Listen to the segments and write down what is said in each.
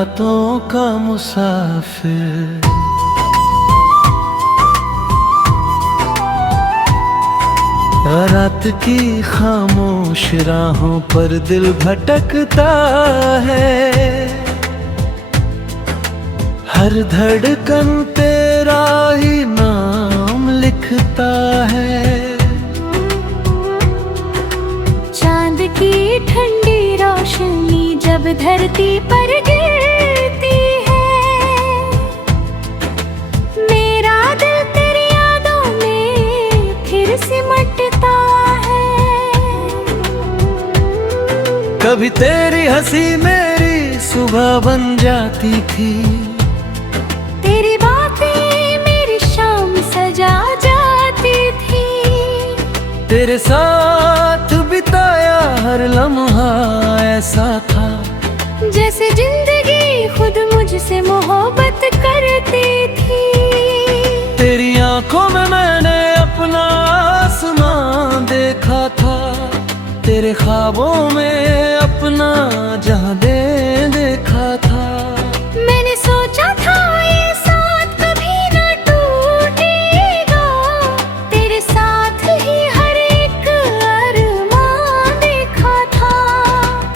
रातों का मुसाफिर। रात की खामोश राहों पर दिल भटकता है, हर धड़कन तेरा ही नाम लिखता है। चांद की ठंडी रोशनी जब धरती पर गिरती है, मेरा दिल तेरी यादों में फिर सिमटता है। कभी तेरी हंसी मेरी सुबह बन जाती थी, तेरी बातें मेरी शाम सजा जाती थी। तेरे साथ बिताया हर लम्हा ऐसा था जैसे जिंदगी खुद मुझसे मोहब्बत करती थी। तेरी आंखों में मैंने अपना आसमां देखा था, तेरे ख्वाबों में अपना जहां देखा था। मैंने सोचा था ये साथ कभी न टूटेगा, तेरे साथ ही हर एक अरमान देखा था।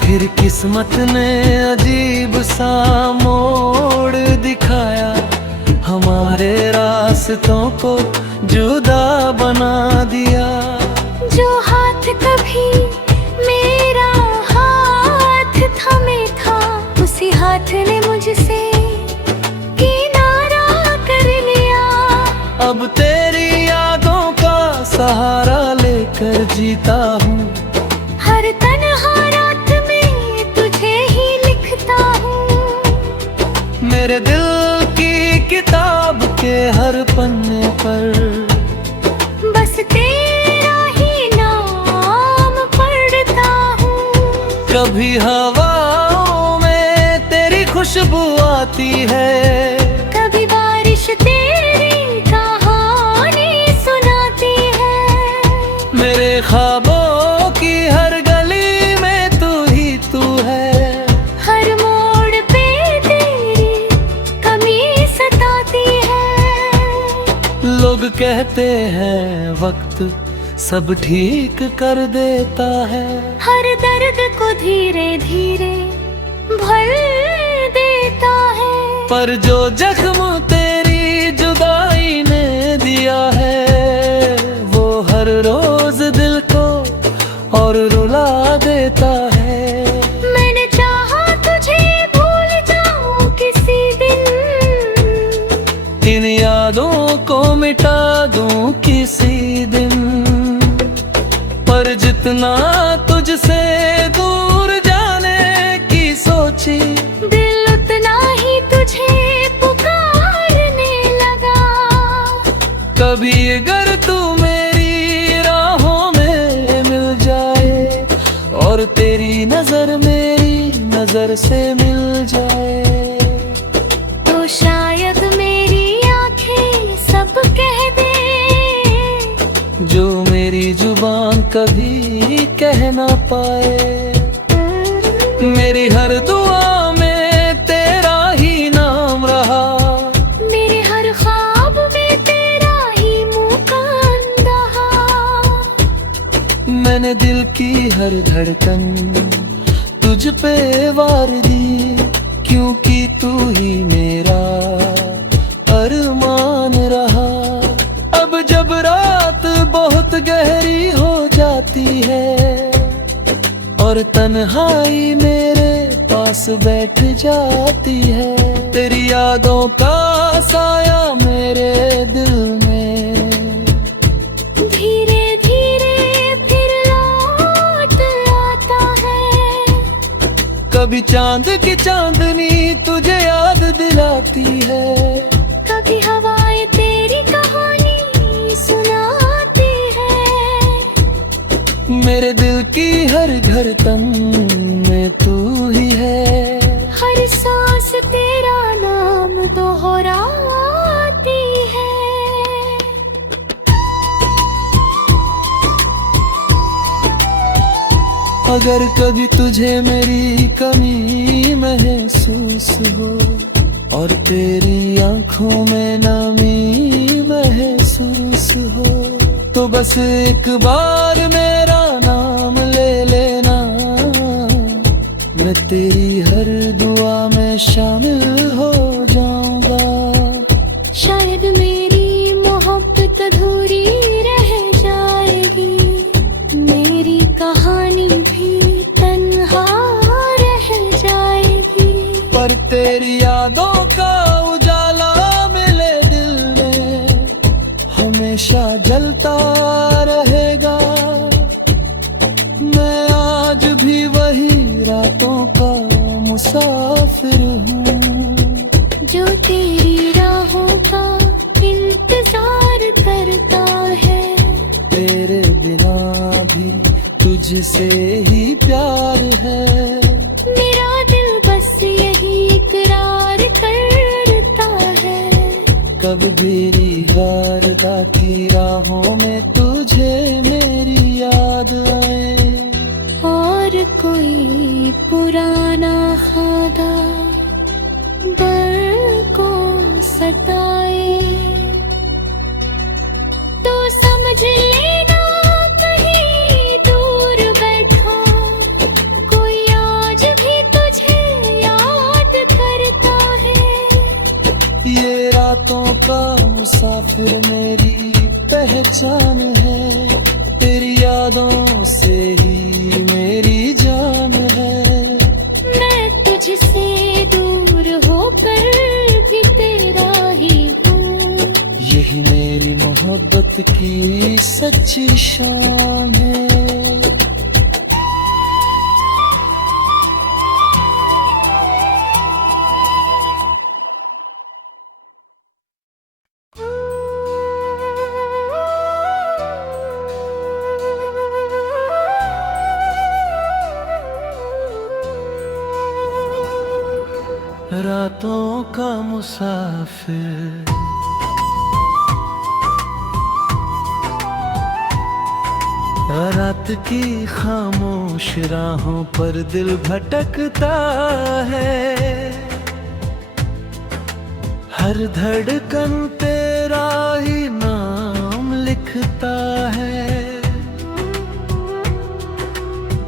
फिर किस्मत ने अजीब सा मोड़ दिखाया, हमारे रास्तों को जुदा बना दिया। जो हाथ कभी मेरा हाथ थामे था, उसी हाथ ने मुझसे किनारा कर लिया। अब तेरी यादों का सहारा लेकर जीता हूँ, हर तन्हा रात में तुझे ही लिखता हूँ। मेरे दिल की किताब के हर पन्ने पर बस तेरा ही नाम पढ़ता हूँ। कभी हवाओं में तेरी खुशबू आती है, कभी बारिश तेरी कहानी सुनाती है। मेरे ख्वाबों की हर गली में तू ही तू है। हर मोड़ पे तेरी कमी सताती है। लोग कहते हैं वक्त सब ठीक कर देता है, हर दर्द को धीरे धीरे भर देता है। पर जो जख्म तेरी जुदाई ने दिया है, वो हर रोज दिल को और रुला देता है। मैंने चाहा तुझे भूल जाऊं किसी दिन, इन यादों को मिटा दूं किसी दिन, पर जितना तुझसे दूर जाने की सोची, दिल उतना ही तुझे पुकारने लगा। कभी अगर तू मेरी राहों में मिल जाए और तेरी नजर मेरी नजर से मिल जाए, तो शायद मेरी आंखें सब कह दे जो मेरी जुबान कभी कह ना पाए। मेरी हर दुआ में तेरा ही नाम रहा, मेरे हर ख्वाब में तेरा ही मुकाम रहा। मैंने दिल की हर धड़कन तुझ पे वार दी, क्योंकि तू ही मेरा अरमान रहा। अब जब रात बहुत गहरी हो जाती है और तन्हाई मेरे पास बैठ जाती है, तेरी यादों का साया मेरे दिल में धीरे धीरे फिर लौट आता है। कभी चांद की चांदनी तुझे याद दिलाती है, कभी हवाएं तेरी कहानी सुनाती है। मेरे दिल की हर धड़कन में तू ही है, हर सांस तेरा नाम दोहराती है। अगर कभी तुझे मेरी कमी महसूस हो और तेरी आंखों में नमी महसूस हो, तो बस एक बार मेरा नाम ले लेना, मैं तेरी हर दुआ में शामिल हो जाऊंगा। शायद मेरी मोहब्बत अधूरी रह जाएगी, मेरी कहानी भी तन्हा रह जाएगी, पर तेरी यादों का उजाला मिले दिल में हमेशा जलता रहेगा। मैं आज भी वही रातों का मुसाफिर हूँ, जो तेरी राहों का इंतजार करता है। तेरे बिना भी तुझसे ही प्यार है, मेरा दिल बस यही इकरार करता है। कब मेरी वारदाती राहों में तुझे मेरी याद आए, और कोई पुराना खादा दिल को सताए, तो समझ लेना कहीं दूर बैठा कोई आज भी तुझे याद करता है। ये रातों का मुसाफिर मेरी पहचान है, तेरी यादों से ही मेरी जान है। मैं तुझसे दूर होकर भी तेरा ही हूँ, यही मेरी मोहब्बत की सच्ची शान है। रातों का मुसाफिर, रात की खामोश राहों पर दिल भटकता है, हर धड़कन तेरा ही नाम लिखता है।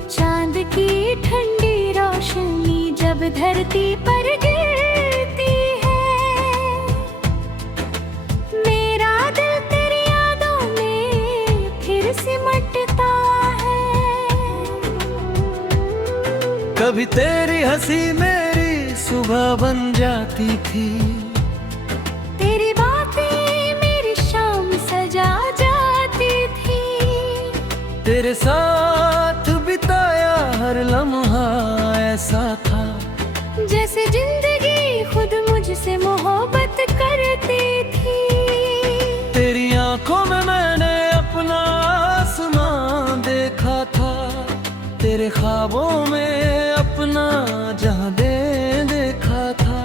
चांद की ठंडी रोशनी जब धरती पर गिरती है, मेरा दिल तेरी यादों में फिर सिमटता है। कभी तेरी हंसी मेरी सुबह बन जाती थी, तेरी बातें मेरी शाम सजा जाती थी, तेरे साथ बिताया हर लम्हा ऐसा था जैसे जिंदगी खुद मुझसे मोहब्बत करती थी। तेरी आंखों में मैंने अपना आसमां देखा था, तेरे ख्वाबों में अपना जहां देखा था।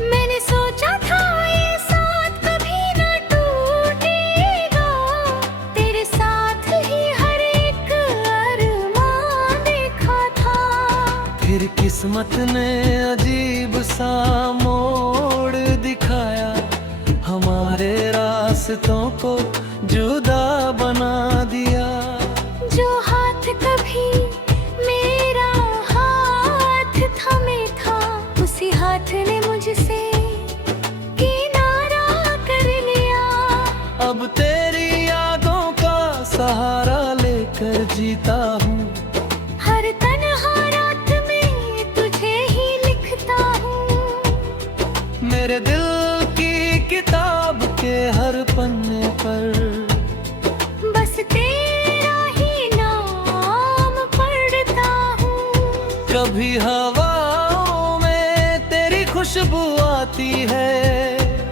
मैंने सोचा था ये साथ कभी न टूटेगा, तेरे साथ ही हर एक अरमान देखा था। फिर किस्मत ने अजीब सा मोड़ दिखाया, हमारे रास्तों को जुदा बना दिया। जो हाथ कभी मेरा हाथ थामे था, उसी हाथ ने मुझसे किनारा कर लिया। अब तेरी यादों का सहारा लेकर जीता हूँ, हर तन्हा रात में तुझे ही लिखता हूँ, मेरे दिल की किताब के हर पन्ने पर बस तेरा ही नाम पढ़ता हूँ। कभी हवाओं में तेरी खुशबू आती है,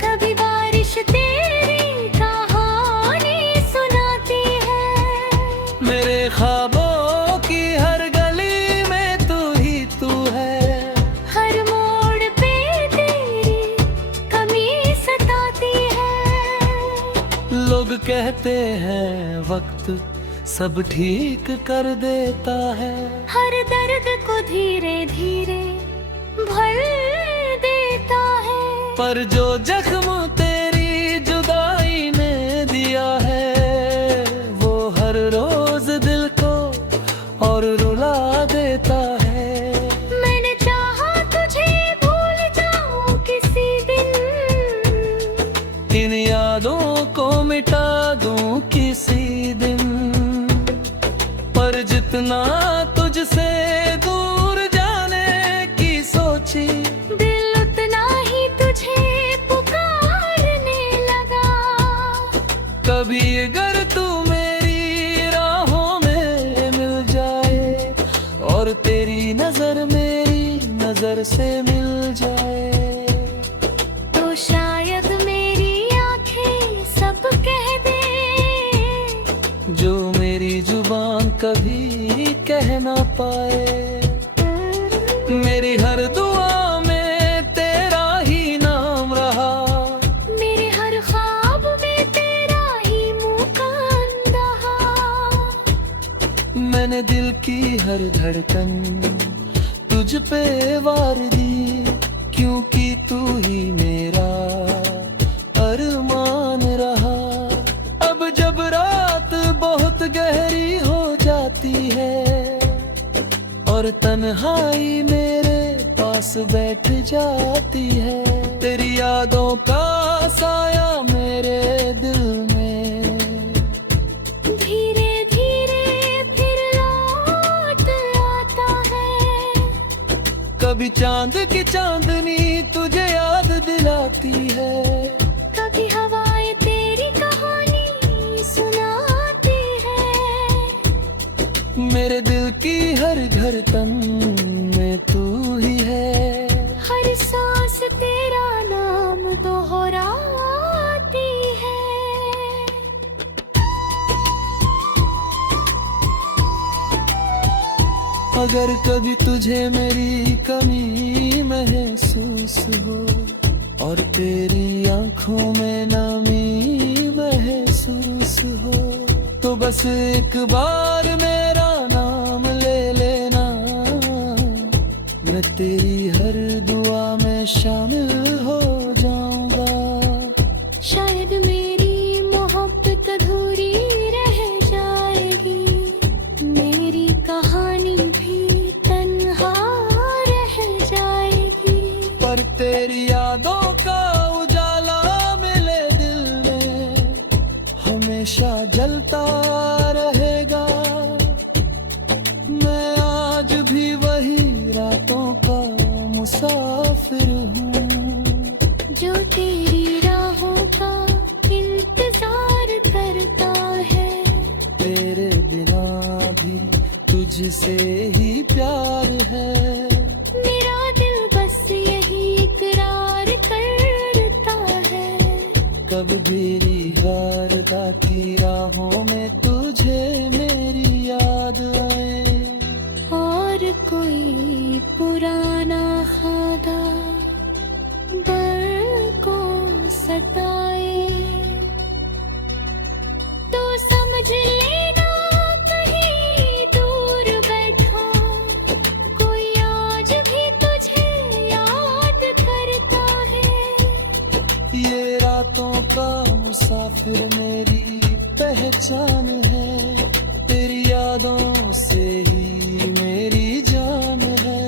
कभी बारिश तेरी कहानी सुनाती है, मेरे ख्वाबों की हर गली में तू ही तू है। हर मोड़ पे तेरी कमी सताती है। लोग कहते हैं वक्त सब ठीक कर देता है। हर दर्द को धीरे धीरे भर देता है। पर जो जख्म तेरी जुदाई ने दिया है, वो हर रोज दिल को और रुला देता है। मैंने चाहा तुझे भूल जाऊं किसी दिन, इन यादों को मिटा दूं किसी दिन। पर जितना तुझसे दूर जाने की सोची, दिल उतना ही तुझे पुकारने लगा। कभी अगर तू मेरी राहों में मिल जाए और तेरी नजर मेरी नजर से मिल जाए, तो शायद मेरी आंखें सब कह दे जो मेरी जुबान कभी कह ना पाए। मेरी हर दुआ में तेरा ही नाम रहा, मेरे हर ख्वाब में तेरा ही मुँह कान रहा। मैंने दिल की हर धड़कन तुझ पे वार दी, क्योंकि तू ही मेरा अरमान रहा। अब जब रात बहुत गहरी हो जाती है और तन्हाई मेरे पास बैठ जाती है, तेरी यादों का साया मेरे दिल में धीरे धीरे फिर लौट आता है। कभी चांद की चांदनी तुझे याद दिलाती है, कभी हवाएं तेरी कहानी सुनाती है। मेरे दिल की हर धड़कन में तू ही है। हर सांस तेरा नाम दोहराती है। अगर कभी तुझे मेरी कमी महसूस हो और तेरी आंखों में नमी महसूस हो, तो बस एक बार मेरा नाम ले लेना। मैं तेरी हर दुआ में शामिल हो जाऊंगा। शायद मेरी मोहब्बत अधूरी रह जाएगी, मेरी कहानी भी तन्हा रह जाएगी। पर तेरी यादों का उजाला मिले दिल में हमेशा जलता रहेगा। मैं आज भी वही रातों का मुसाफिर हूँ, जो तेरी राहों का इंतजार करता है। तेरे बिना भी तुझसे ही प्यार है। मेरा दिल बस यही इकरार करता है। कब मेरी वारदाती राहों में तुझे मेरी याद आए, और कोई पुराना खादा दिल को सताए, तो समझ लेना कहीं दूर बैठा कोई आज भी तुझे याद करता है। ये रातों का मुसाफिर मेरी पहचान है। तेरी यादों से ही मेरी जान है।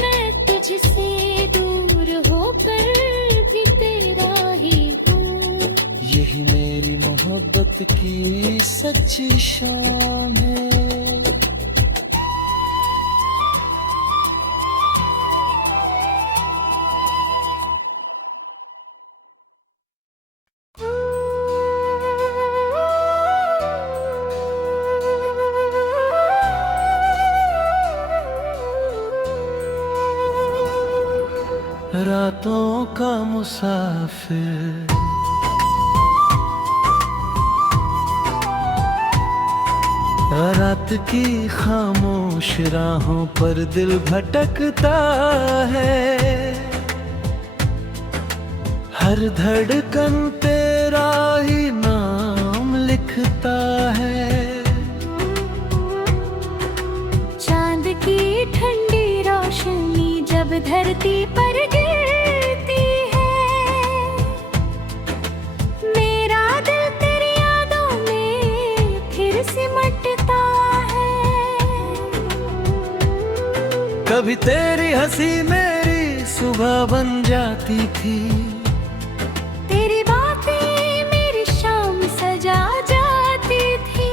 मैं तुझसे दूर होकर भी तेरा ही हूँ। यही मेरी मोहब्बत की सच्ची शान है। रातों का मुसाफिर, रात की खामोश राहों पर दिल भटकता है। हर धड़कन तेरा ही नाम लिखता है। धरती पर गिरती है। मेरा दिल तेरी यादों में फिर सिमटता है। कभी तेरी हंसी मेरी सुबह बन जाती थी, तेरी बातें मेरी शाम सजा जाती थी।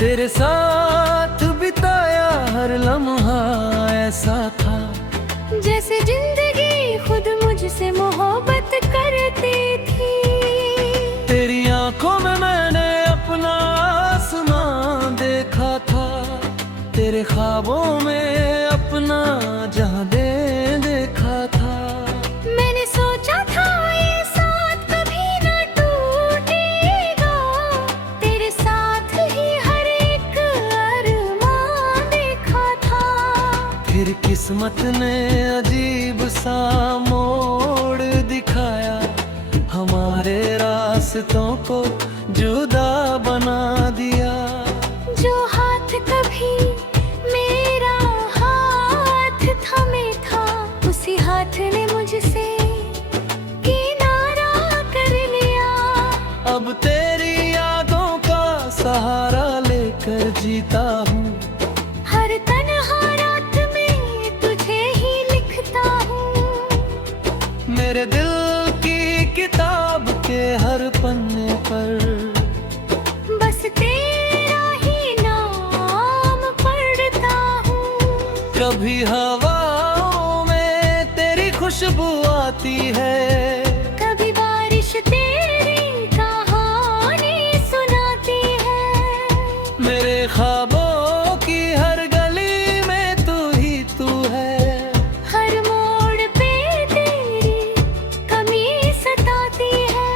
तेरे साथ बिताया हर लम्हा ऐसा था जैसे जिंदगी खुद मुझसे मोहब्बत करती थी। तेरी आंखों में मैंने अपना आसमां देखा था, तेरे ख्वाबों में अपना जहां देखा था। मैंने सोचा था ये साथ कभी न टूटेगा, तेरे साथ ही हर एक अरमान देखा था। फिर किस्मत ने अजीब सा मोड़ दिखाया, हमारे रास्तों को जुदा बना दिया। जो हाथ कभी मेरा हाथ थामे था, उसी हाथ ने मुझसे किनारा कर लिया। अब तेरी यादों का सहारा लेकर जीता हूँ, हर तन्हा रात में तुझे ही लिखता हूँ। मेरे दिल की किताब के हर पन्ने पर बस तेरा ही नाम पढ़ता हूँ। कभी हवाओं में तेरी खुशबू आती है, कभी बारिश तेरी कहानी सुनाती है। मेरे ख्वाबों की हर गली में तू ही तू है। हर मोड़ पे तेरी कमी सताती है।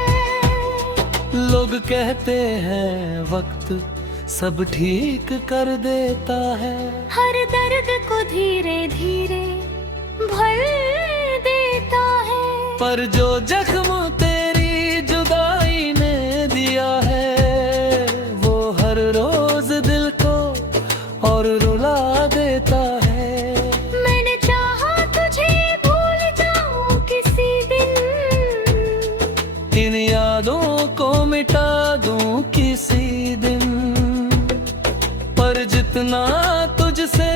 लोग कहते हैं वक्त सब ठीक कर देता है, हर दर्द को धीरे धीरे भर देता है। पर जो जख्म तेरी जुदाई ने दिया है, वो हर रोज दिल को और रुला देता है। मैंने चाहा तुझे भूल जाऊं किसी दिन, इन यादों को मिटा दूं किसी दिन, पर जितना तुझसे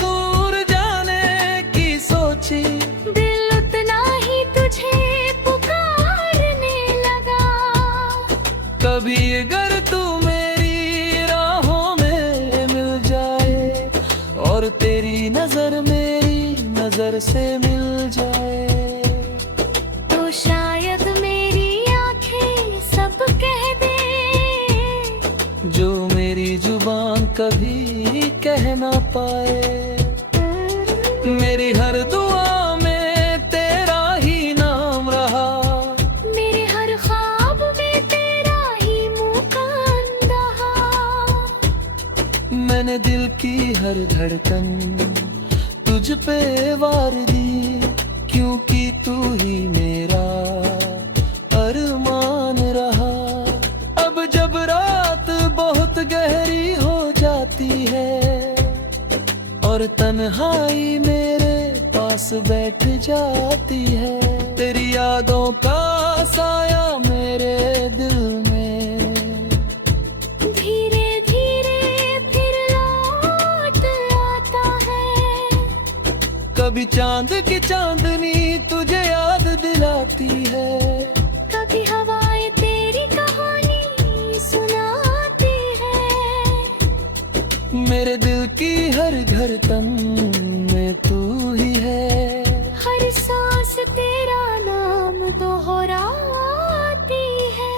दूर जाने की सोची, दिल उतना ही तुझे पुकारने लगा। कभी अगर तू मेरी राहों में मिल जाए और तेरी नजर मेरी नजर से मिल जाए, तो शायद मेरी आंखें सब कह दे जो मेरी जुबान कभी कह ना पाए। मेरी हर दुआ में तेरा ही नाम रहा, मेरे हर ख्वाब में तेरा ही मुकाम रहा। मैंने दिल की हर धड़कन तुझ पे वार दी, क्योंकि तू ही मेरा अरमान रहा। अब जब रात बहुत गहरी हो जाती है और तन्हाई मेरे पास बैठ जाती है, तेरी यादों का साया मेरे दिल में धीरे धीरे फिर लौट आता है। कभी चांद की चांदनी तुझे याद दिलाती है, कभी हवाएं तेरी कहानी सुनाती है। मेरे दिल की हर धड़कन में तू ही है। हर सांस तेरा नाम दोहराती है।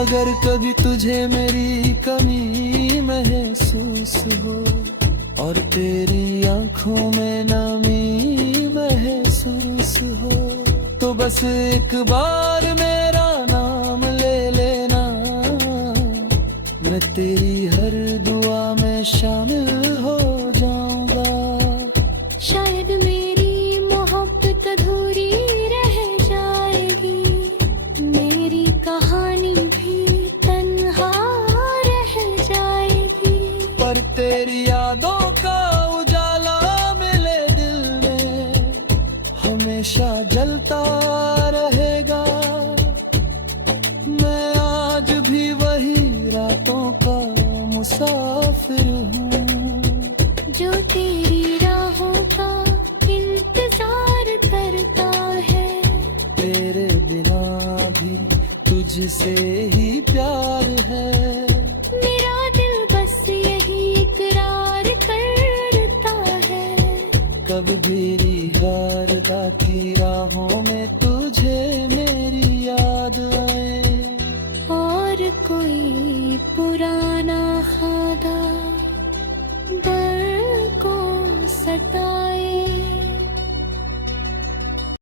अगर कभी तुझे मेरी कमी महसूस हो और तेरी आंखों में नमी महसूस हो, तो बस एक बार मेरा नाम ले लेना, मैं तेरी हर दुआ में शामिल हो जाऊंगा। शायद मेरी मोहब्बत अधूरी रह जाएगी, मेरी कहानी भी तन्हा रह जाएगी। हमेशा जलता रहेगा। मैं आज भी वही रातों का मुसाफिर हूँ, जो तेरी राहों का इंतजार करता है। तेरे बिना भी तुझसे ही प्यार है। मेरा दिल बस यही इकरार करता है। कब मेरी वारदाती राहों में तुझे मेरी याद आए, और कोई पुराना खादा दिल को सताए।